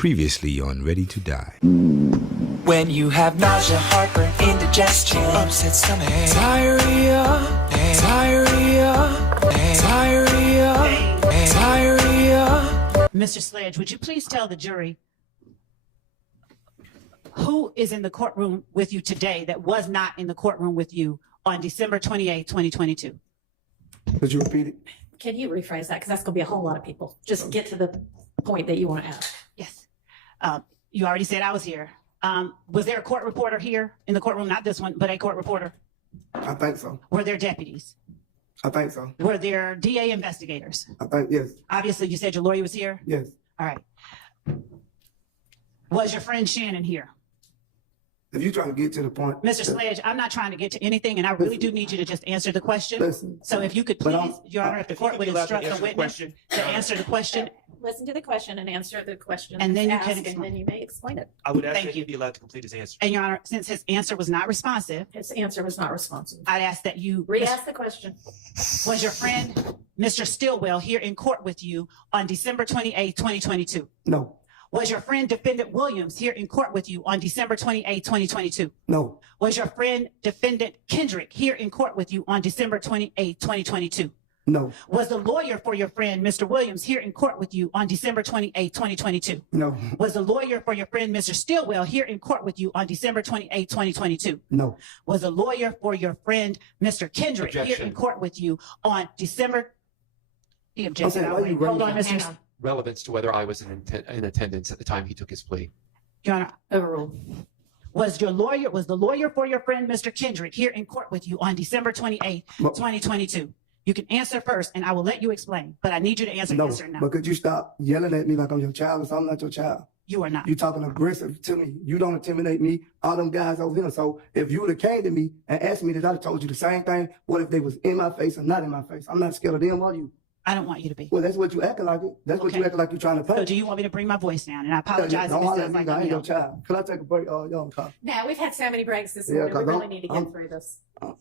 Previously on Ready to Die. When you have nausea, heartburn, indigestion, upset stomach, diarrhea, Mr. Sledge, would you please tell the jury who is in the courtroom with you today that was not in the courtroom with you on December 28, 2022? Could you repeat it? Can you rephrase that? Because that's going to be a whole lot of people. Just get to the point that you want to ask. Yes. You already said I was here. Was there a court reporter here in the courtroom? Not this one, but a court reporter. I think so. Were there deputies? I think so. Were there DA investigators? I think, yes. Obviously, you said your lawyer was here? Yes. All right. Was your friend Shannon here? If you're trying to get to the point. Mr. Sledge, I'm not trying to get to anything, and I really do need you to just answer the question. Listen. So if you could But please, Your Honor, if the court would instruct the witness question. to answer the question, Listen to the question and answer the question. And then you that's can asked, explain. and then you may explain it. I would ask Thank that you. he be allowed to complete his answer. and Your Honor, since his answer was not responsive, His answer was not responsive. I'd ask that you, Re-ask the question. was your friend, Mr. Stillwell, here in court with you on December 28, 2022? No. Was your friend, Defendant Williams, here in court with you on December 28, 2022? No. Was your friend, Defendant Kendrick, here in court with you on December 28, 2022? No. Was the lawyer for your friend, Mr. Williams, here in court with you on December 28, 2022? No. Was the lawyer for your friend, Mr. Stillwell, here in court with you on December 28, 2022? No. Was the lawyer for your friend, Mr. Kendrick, here Objection. in court with you on December? The objection. saying, why you Hold on, raising- Mr. Relevance to whether I was in attendance at the time he took his plea. Your Honor, Overruled. was the lawyer for your friend, Mr. Kendrick, here in court with you on December 28, Well- 2022? You can answer first, and I will let you explain, but I need you to answer No. yes or no. But could you stop yelling at me like I'm your child or something? I'm not your child. You are not. You talking aggressive to me. You don't intimidate me. All them guys over here. So if you would have came to me and asked me that, I'd have told you the same thing. What if they was in my face or not in my face? I'm not scared of them, are you? I don't want you to be. Well, that's what you acting like it. That's what Okay. you acting like you're trying to So punch. do you want me to bring my voice down? And I apologize if Don't it holler at sounds me, like I I'm ain't your yelling. child. Could I take a break? Y'all talk. Now, we've had so many breaks this Yeah, morning. We 'cause really I'm- need to get I'm- through this. All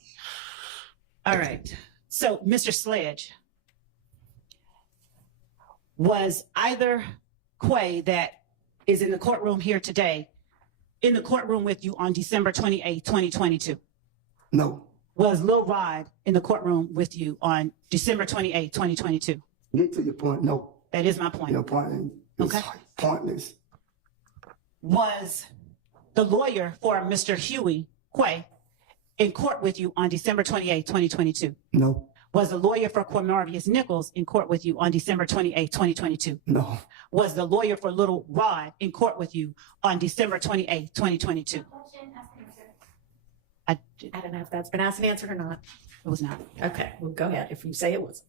right. So, Mr. Sledge, was either Quay that is in the courtroom here today in the courtroom with you on December 28, 2022? No. Was Lil Rod in the courtroom with you on December 28, 2022? Get to your point. No. That is my point. Your point is Okay. pointless. Was the lawyer for Mr. Huey Quay in court with you on December 28, 2022? No. Was the lawyer for Cornelius Nichols in court with you on December 28, 2022? No. Was the lawyer for Little Rod in court with you on December 28, 2022? I don't know if that's been asked and answered or not. it was not. Okay, well, go ahead if you say it was.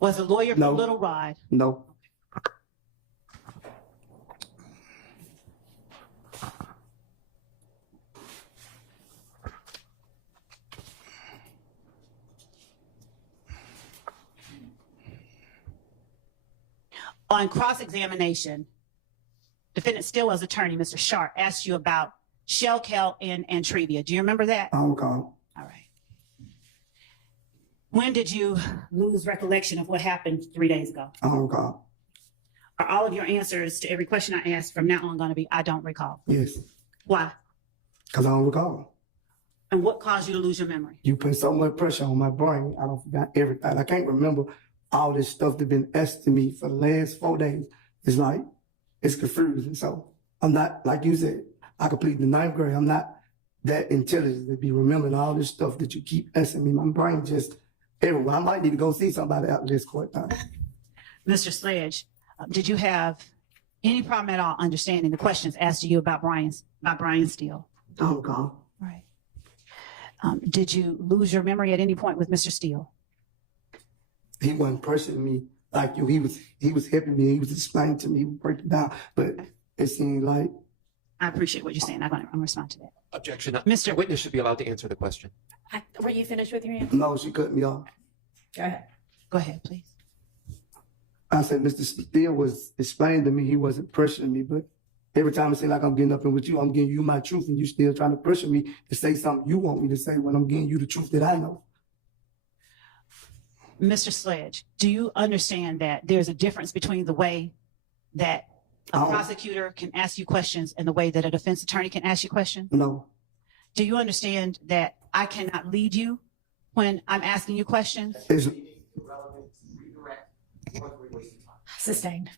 Was the lawyer for No. Little Rod? No. On cross-examination, defendant Stillwell's attorney, Mr. Sharp, asked you about Shell Kel and Antrevia. Do you remember that? I don't recall. All right. When did you lose recollection of what happened 3 days ago? I don't recall. Are all of your answers to every question I ask from now on going to be, I don't recall? Yes. Why? Because I don't recall. And what caused you to lose your memory? You put so much pressure on my brain, I don't forgot everything. I can't remember all this stuff that's been asked to me for the last 4 days. It's like, it's confusing. So I'm not, like you said, I completed the 9th grade. I'm not that intelligent to be remembering all this stuff that you keep asking me. My brain just everywhere. I might need to go see somebody after this court time. Mr. Sledge, did you have any problem at all understanding the questions asked to you about Brian Steele? I don't recall. Right. Did you lose your memory at any point with Mr. Steele? He wasn't pressuring me like you. He was helping me. He was explaining to me. He would break it down. But it seemed like I appreciate what you're saying. I'm going to respond to that. Objection. Mr. The witness should be allowed to answer the question. Were you finished with your answer? no, she cut me off. Go ahead. Go ahead, please. I said, Mr. Steele was explaining to me he wasn't pressuring me, but every time it seems like I'm getting up in with you, I'm giving you my truth, and you still trying to pressure me to say something you want me to say when I'm giving you the truth that I know. Mr. Sledge, do you understand that there's a difference between the way that a Oh. prosecutor can ask you questions in the way that a defense attorney can ask you questions? No. Do you understand that I cannot lead you when I'm asking you questions? It's, Sustained.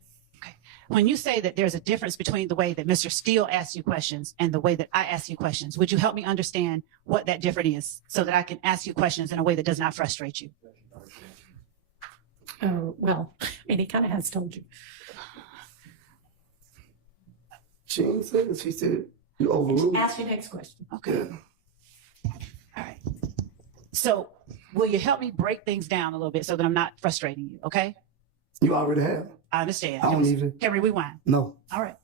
When you say that there's a difference between the way that Mr. Steele asks you questions and the way that I ask you questions, would you help me understand what that difference is so that I can ask you questions in a way that does not frustrate you? Oh, well, I mean, he kind of has told you. she ain't said it. She said you overruled. Ask your next question. Okay. Yeah. All right. So will you help me break things down a little bit so that I'm not frustrating you? Okay. You already have. I understand. I don't even. Can we rewind? No. All right.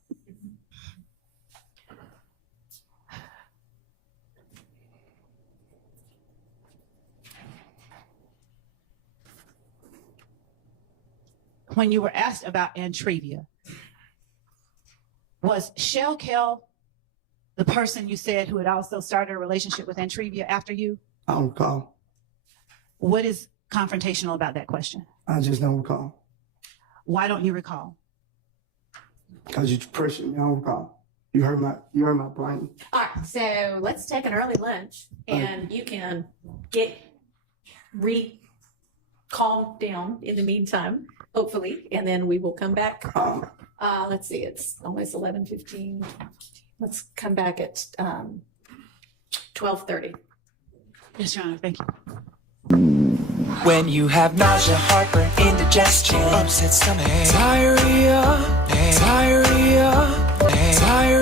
When you were asked about Antrevia, was Shell Kell the person you said who had also started a relationship with Antrevia after you? I don't recall. What is confrontational about that question? I just don't recall. Why don't you recall? Because you pressured me. I don't recall. You heard my brain. All right, so let's take an early lunch and you can get calmed down in the meantime, hopefully, and then we will come back. Let's see, it's almost 11:15. Let's come back at 12:30. Yes, Your Honor. Thank you. When you have nausea, heartburn, indigestion, upset stomach, diarrhea, diarrhea, diarrhea.